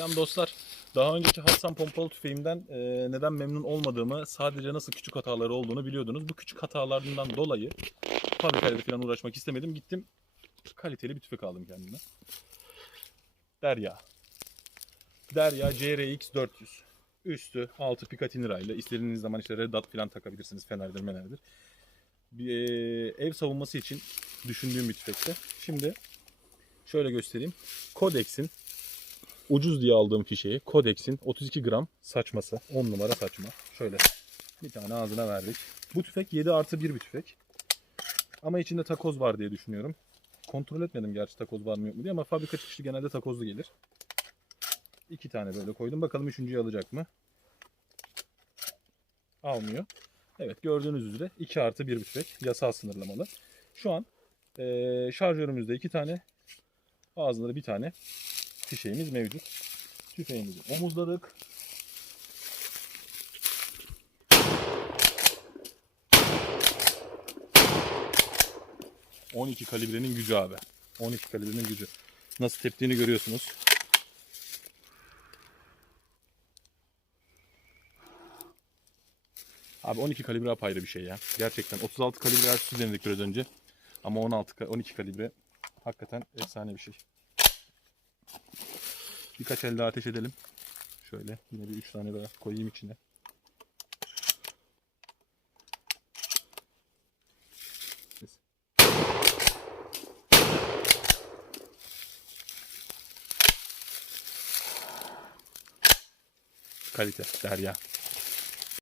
Selam dostlar. Daha önceki Hassan pompalı tüfeğimden e, neden memnun olmadığımı, sadece nasıl küçük hataları olduğunu biliyordunuz. Bu küçük hatalarından dolayı fabrikayla falan uğraşmak istemedim. Gittim kaliteli bir tüfek aldım kendime. Derya. Derya CRX 400. Üstü altı Picatinny raylı. İstediğiniz zaman işte Red Dot falan takabilirsiniz. Fenerdir menerdir. Bir, e, ev savunması için düşündüğüm bir tüfekte. Şimdi şöyle göstereyim. Kodex'in ucuz diye aldığım fişeği Kodex'in 32 gram saçması. 10 numara saçma. Şöyle bir tane ağzına verdik. Bu tüfek 7 artı 1 bir tüfek. Ama içinde takoz var diye düşünüyorum. Kontrol etmedim gerçi takoz var mı yok mu diye ama fabrika çıkışı genelde takozlu gelir. İki tane böyle koydum. Bakalım üçüncüyü alacak mı? Almıyor. Evet gördüğünüz üzere 2 artı 1 bir tüfek. Yasal sınırlamalı. Şu an eee şarjörümüzde iki tane ağzında da bir tane fişeğimiz mevcut. Tüfeğimizi omuzladık. ...12 kalibrenin gücü abi. 12 kalibrenin gücü. Nasıl teptiğini görüyorsunuz. Abi 12 kalibre apayrı bir şey ya. Gerçekten 36 kalibre ersiz denedik biraz önce. Ama 16 ka- 12 kalibre hakikaten efsane bir şey. Birkaç el daha ateş edelim. Şöyle yine bir 3 tane daha koyayım içine. Kalite, derya.